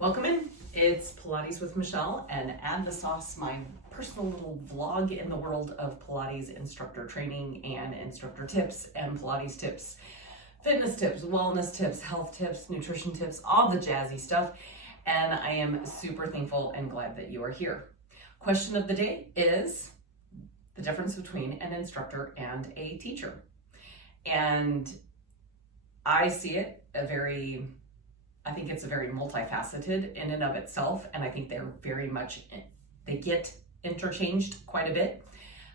Welcome in. It's Pilates with Michelle, and add the sauce, my personal little vlog in the world of Pilates instructor training and instructor tips and Pilates tips, fitness tips, wellness tips, health tips, nutrition tips, all the jazzy stuff. And I am super thankful and glad that you are here. Question of the day is the difference between an instructor and a teacher. And I see it I think it's a very multifaceted in and of itself, and I think they get interchanged quite a bit.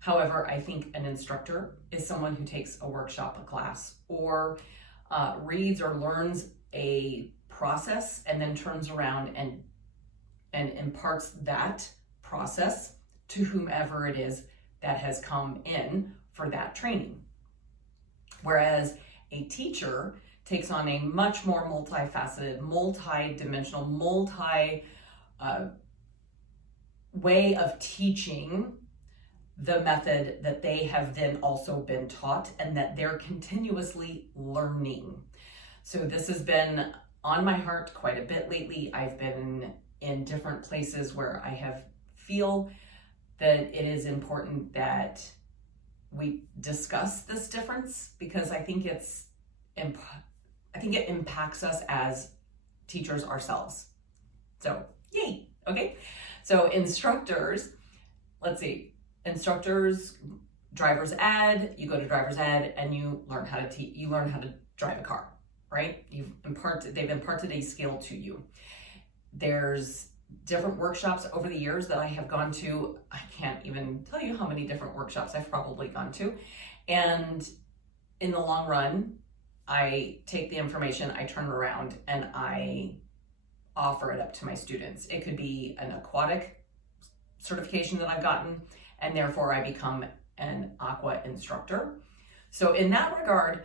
However, I think an instructor is someone who takes a workshop, a class, or reads or learns a process and then turns around and imparts that process to whomever it is that has come in for that training. Whereas a teacher takes on a much more multifaceted, multi-dimensional, way of teaching the method that they have then also been taught and that they're continuously learning. So this has been on my heart quite a bit lately. I've been in different places where I feel that it is important that we discuss this difference, because I think it impacts us as teachers ourselves. So, yay, okay? So instructors, driver's ed, you go to driver's ed and you learn how to drive a car, right? They've imparted a skill to you. There's different workshops over the years that I have gone to. I can't even tell you how many different workshops I've probably gone to. And in the long run, I take the information, I turn it around, and I offer it up to my students. It could be an aquatic certification that I've gotten, and therefore I become an aqua instructor. So in that regard,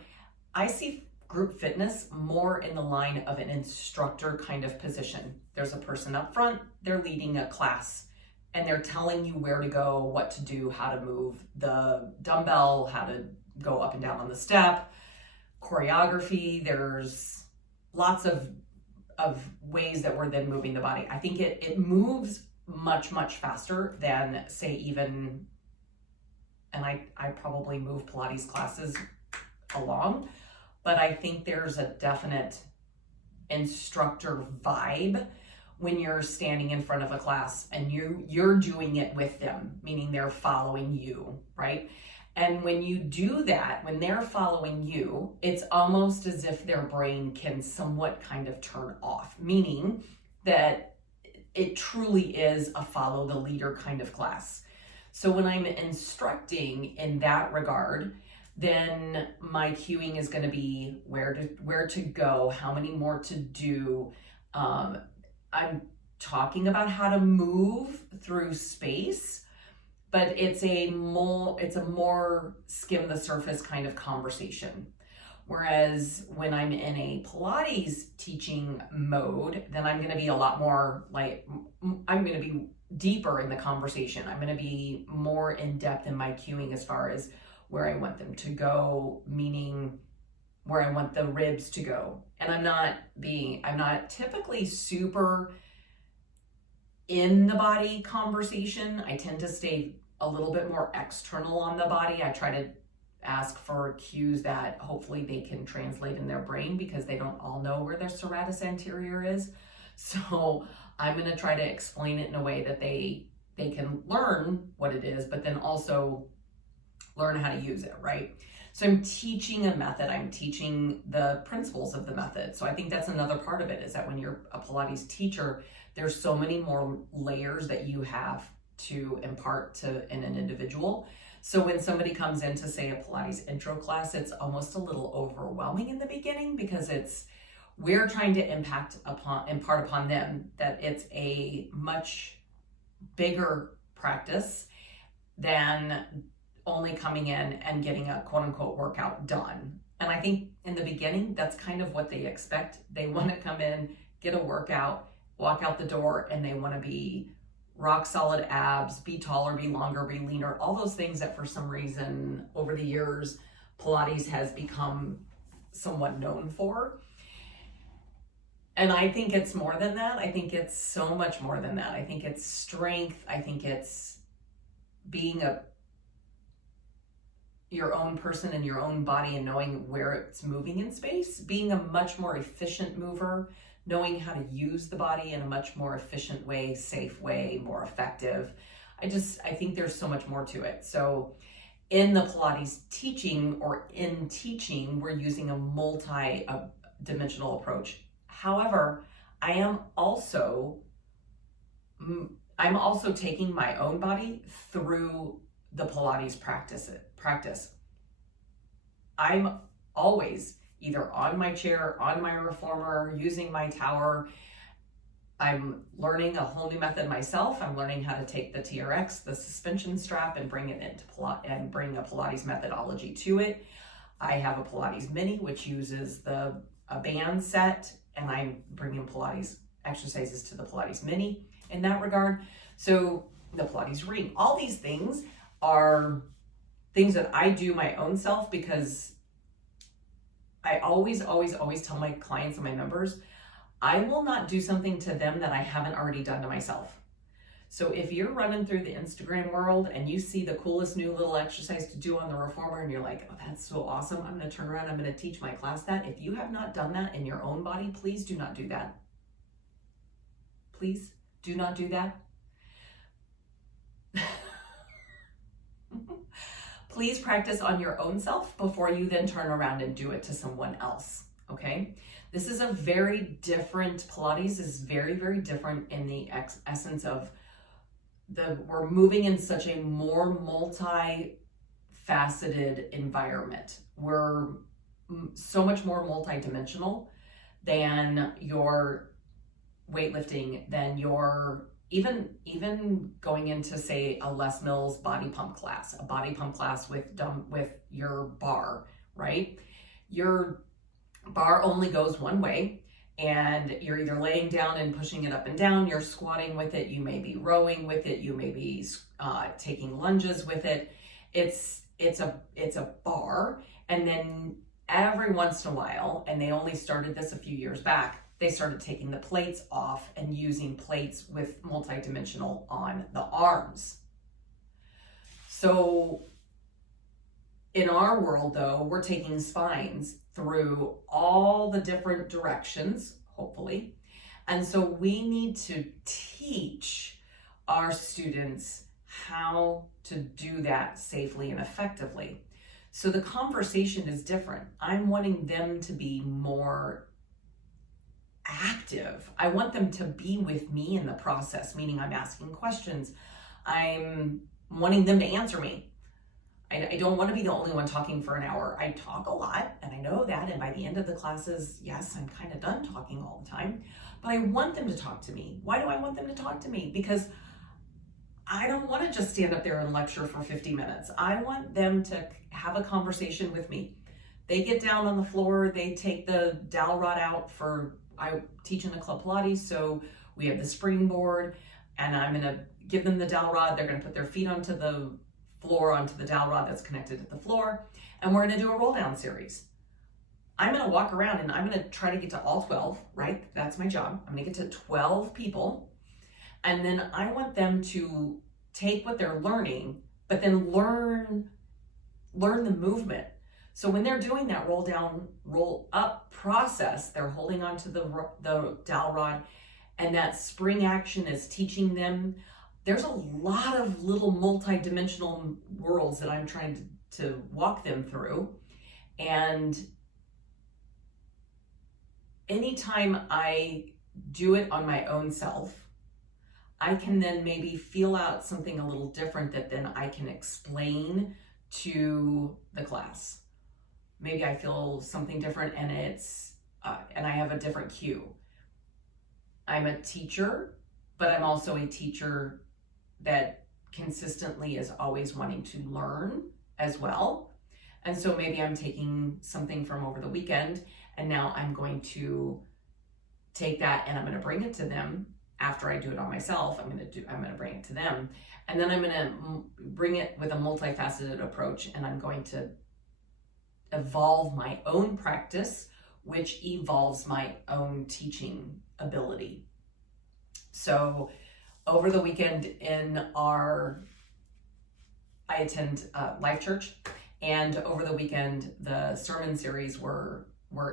I see group fitness more in the line of an instructor kind of position. There's a person up front, they're leading a class, and they're telling you where to go, what to do, how to move the dumbbell, how to go up and down on the step, choreography. There's lots of ways that we're then moving the body. I think it moves much faster than, say, even, and I probably move Pilates classes along, but I think there's a definite instructor vibe when you're standing in front of a class and you're doing it with them, meaning they're following you, right? And when you do that, when they're following you, it's almost as if their brain can somewhat kind of turn off, meaning that it truly is a follow the leader kind of class. So when I'm instructing in that regard, then my cueing is going to be where to go, how many more to do. I'm talking about how to move through space, but it's a more skim the surface kind of conversation. Whereas when I'm in a Pilates teaching mode, then I'm going to be a lot more I'm going to be deeper in the conversation. I'm going to be more in depth in my cueing as far as where I want them to go, meaning where I want the ribs to go. And I'm not typically super in the body conversation. I tend to stay a little bit more external on the body. I try to ask for cues that hopefully they can translate in their brain, because they don't all know where their serratus anterior is. So I'm going to try to explain it in a way that they can learn what it is, but then also learn how to use it, right? So I'm teaching a method, I'm teaching the principles of the method. So I think that's another part of it, is that when you're a Pilates teacher, there's so many more layers that you have to impart in an individual. So when somebody comes in to, say, a Pilates intro class, it's almost a little overwhelming in the beginning, because we're trying to impart upon them that it's a much bigger practice than only coming in and getting a quote unquote workout done. And I think in the beginning, that's kind of what they expect. They want to come in, get a workout, walk out the door, and they want to be rock solid abs, be taller, be longer, be leaner, all those things that for some reason over the years Pilates has become somewhat known for. And I think it's more than that. I think it's so much more than that. I think it's strength. I think it's being your own person in your own body and knowing where it's moving in space, being a much more efficient mover, knowing how to use the body in a much more efficient way, safe way, more effective. I think there's so much more to it. So in the Pilates teaching, or in teaching, we're using a multi-dimensional approach. However, I'm also taking my own body through the Pilates practice. I'm always either on my chair, on my reformer, using my tower. I'm learning a whole new method myself. I'm learning how to take the TRX, the suspension strap, and bring it into Pilates and bring a Pilates methodology to it. I have a Pilates Mini, which uses a band set, and I'm bringing Pilates exercises to the Pilates Mini in that regard. So the Pilates Ring, all these things are things that I do my own self, because I always tell my clients and my members, I will not do something to them that I haven't already done to myself. So if you're running through the Instagram world and you see the coolest new little exercise to do on the reformer and you're like, oh, that's so awesome, I'm going to turn around, I'm going to teach my class that. If you have not done that in your own body, please do not do that. Please do not do that. Please practice on your own self before you then turn around and do it to someone else, okay? This is a very different, Pilates is very, very different in the essence of we're moving in such a more multi-faceted environment. We're so much more multi-dimensional than your weightlifting, than your even going into, say, a Les Mills body pump class, with your bar, right? Your bar only goes one way, and you're either laying down and pushing it up and down, you're squatting with it, you may be rowing with it, you may be taking lunges with it. It's a bar, and then every once in a while, and they only started this a few years back, they started taking the plates off and using plates with multidimensional on the arms. So in our world, though, we're taking spines through all the different directions, hopefully. And so we need to teach our students how to do that safely and effectively. So the conversation is different. I'm wanting them to be more active. I want them to be with me in the process, meaning I'm asking questions. I'm wanting them to answer me. I don't want to be the only one talking for an hour. I talk a lot, and I know that, and by the end of the classes, yes, I'm kind of done talking all the time, but I want them to talk to me. Why do I want them to talk to me? Because I don't want to just stand up there and lecture for 50 minutes. I want them to have a conversation with me. They get down on the floor, they take the dowel rod out I teach in the Club Pilates, so we have the springboard, and I'm going to give them the dowel rod. They're going to put their feet onto the floor, onto the dowel rod that's connected to the floor, and we're going to do a roll down series. I'm going to walk around and I'm going to try to get to all 12, right? That's my job. I'm going to get to 12 people, and then I want them to take what they're learning, but then learn the movement. So when they're doing that roll down, roll up process, they're holding onto the dowel rod, and that spring action is teaching them. There's a lot of little multi-dimensional worlds that I'm trying to walk them through. And anytime I do it on my own self, I can then maybe feel out something a little different that then I can explain to the class. Maybe I feel something different, and and I have a different cue. I'm a teacher, but I'm also a teacher that consistently is always wanting to learn as well. And so maybe I'm taking something from over the weekend, and now I'm going to take that and I'm going to bring it to them. After I do it on myself, I'm going to bring it to them, and then I'm going to bring it with a multifaceted approach, and I'm going to evolve my own practice which evolves my own teaching ability. So over the weekend I attend Life Church, and over the weekend, the sermon series we're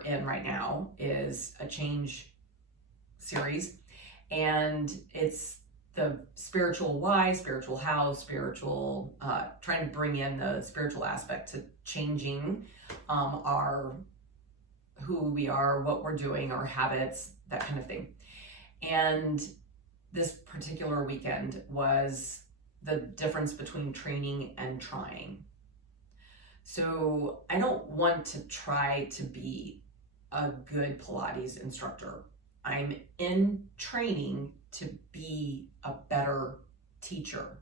in right now is a change series, and it's the spiritual why, spiritual how, spiritual, trying to bring in the spiritual aspect to changing our who we are, what we're doing, our habits, that kind of thing. And this particular weekend was the difference between training and trying. So I don't want to try to be a good Pilates instructor. I'm in training to be a better teacher.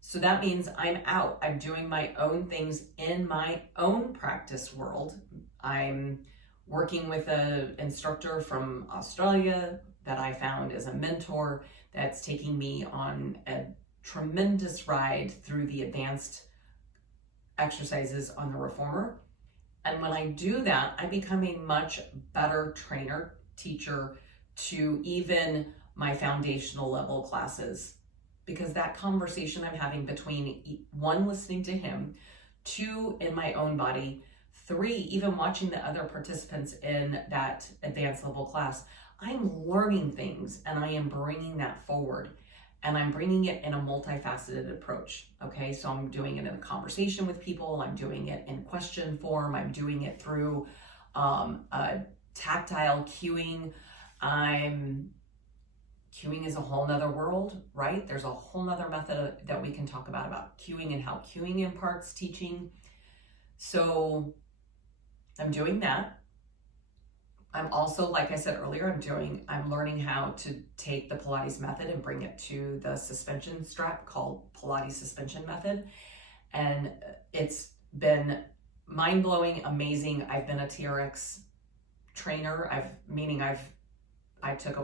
So that means I'm out. I'm doing my own things in my own practice world. I'm working with an instructor from Australia that I found as a mentor that's taking me on a tremendous ride through the advanced exercises on the reformer. And when I do that, I become a much better trainer, teacher to even my foundational level classes. Because that conversation I'm having between one, listening to him, two, in my own body, three, even watching the other participants in that advanced level class, I'm learning things and I am bringing that forward. And I'm bringing it in a multifaceted approach, okay? So I'm doing it in a conversation with people, I'm doing it in question form, I'm doing it through a tactile cueing. Cueing is a whole nother world, right? There's a whole nother method that we can talk about cueing and how cueing imparts teaching. So I'm doing that. I'm also, like I said earlier, I'm learning how to take the Pilates method and bring it to the suspension strap called Pilates suspension method. And it's been mind-blowing, amazing. I've been a TRX trainer. I took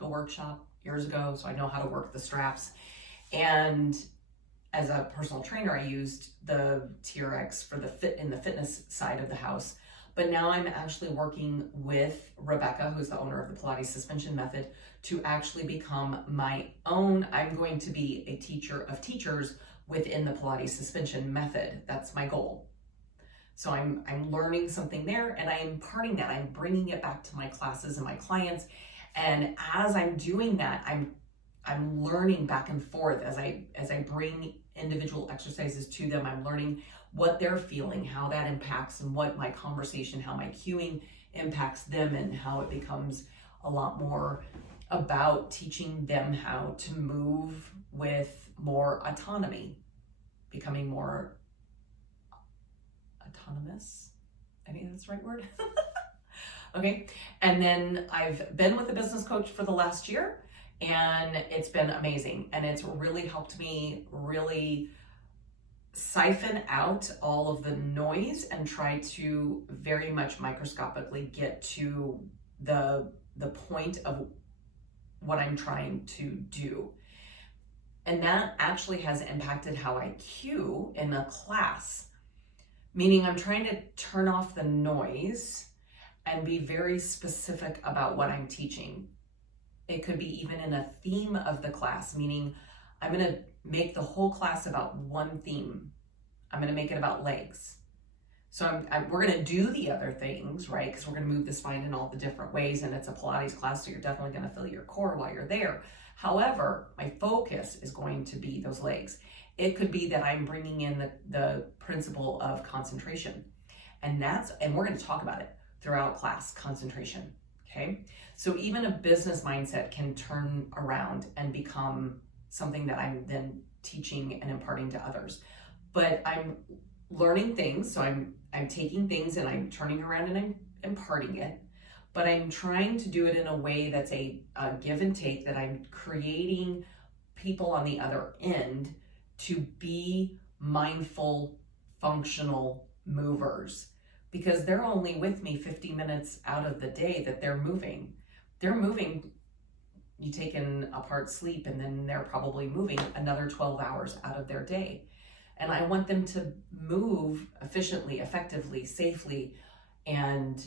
a workshop years ago, so I know how to work the straps. And as a personal trainer, I used the TRX for in the fitness side of the house. But now I'm actually working with Rebecca, who's the owner of the Pilates suspension method, to actually become my own. I'm going to be a teacher of teachers within the Pilates suspension method. That's my goal. So I'm learning something there, and I'm imparting that. I'm bringing it back to my classes and my clients. And as I'm doing that, I'm learning back and forth as I bring individual exercises to them. I'm learning what they're feeling, how that impacts, and what my conversation, how my cueing impacts them, and how it becomes a lot more about teaching them how to move with more autonomy, becoming more autonomous. I think that's the right word. Okay. And then I've been with a business coach for the last year, and it's been amazing. And it's really helped me really siphon out all of the noise and try to very much microscopically get to the point of what I'm trying to do. And that actually has impacted how I cue in a class, meaning I'm trying to turn off the noise and be very specific about what I'm teaching. It could be even in a theme of the class, meaning I'm going to make the whole class about one theme. I'm going to make it about legs. So we're going to do the other things, right? Because we're going to move the spine in all the different ways, and it's a Pilates class, so you're definitely going to feel your core while you're there. However, my focus is going to be those legs. It could be that I'm bringing in the principle of concentration, and we're going to talk about it throughout class, concentration. Okay, so even a business mindset can turn around and become something that I'm then teaching and imparting to others. But I'm learning things, so I'm taking things and I'm turning around and I'm imparting it. But I'm trying to do it in a way that's a give and take, that I'm creating people on the other end to be mindful, functional movers. Because they're only with me 50 minutes out of the day that they're moving. They're moving, you take in apart sleep, and then they're probably moving another 12 hours out of their day. And I want them to move efficiently, effectively, safely, and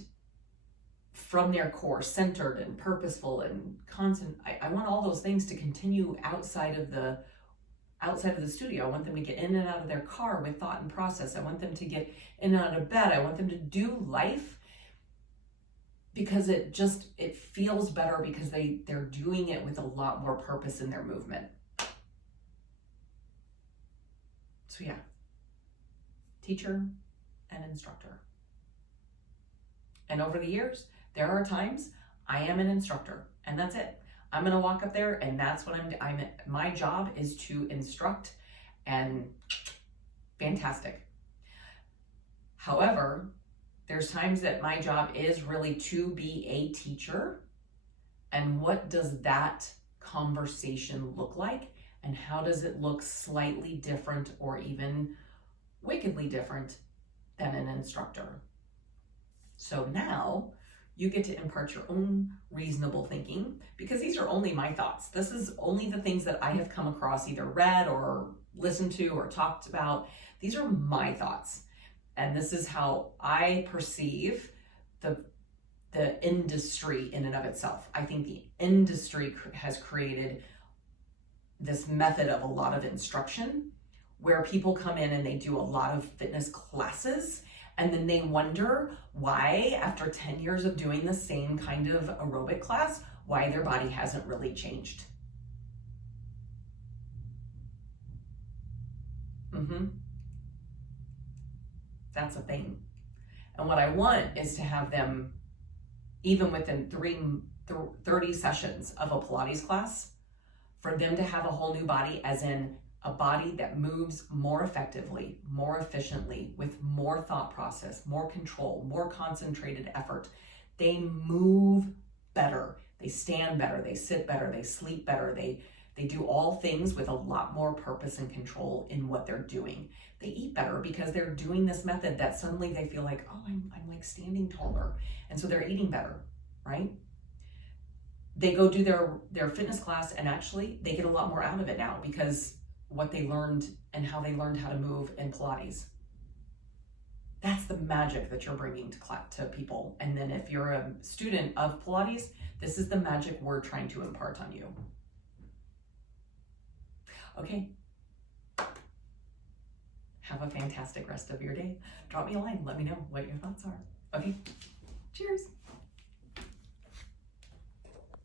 from their core, centered and purposeful and constant. I want all those things to continue outside of the studio. I want them to get in and out of their car with thought and process. I want them to get in and out of bed. I want them to do life because it feels better because they're doing it with a lot more purpose in their movement. So yeah, teacher and instructor. And over the years, there are times I am an instructor and that's it. I'm gonna walk up there and that's what my job is to instruct, and fantastic. However, there's times that my job is really to be a teacher, and what does that conversation look like? And how does it look slightly different or even wickedly different than an instructor? So now you get to impart your own reasonable thinking, because these are only my thoughts. This is only the things that I have come across, either read or listened to or talked about. These are my thoughts. And this is how I perceive the industry in and of itself. I think the industry has created this method of a lot of instruction where people come in and they do a lot of fitness classes, and then they wonder why, after 10 years of doing the same kind of aerobic class, why their body hasn't really changed. That's a thing. And what I want is to have them, even within 30 sessions of a Pilates class, for them to have a whole new body, as in a body that moves more effectively, more efficiently, with more thought process, more control, more concentrated effort. They move better, they stand better, they sit better, they sleep better, they do all things with a lot more purpose and control in what they're doing. They eat better because they're doing this method that suddenly they feel like, oh, I'm like standing taller. And so they're eating better, right? They go do their fitness class and actually they get a lot more out of it now because what they learned and how they learned how to move in Pilates. That's the magic that you're bringing to people. And then if you're a student of Pilates, this is the magic we're trying to impart on you. Okay. Have a fantastic rest of your day. Drop me a line. Let me know what your thoughts are. Okay. Cheers.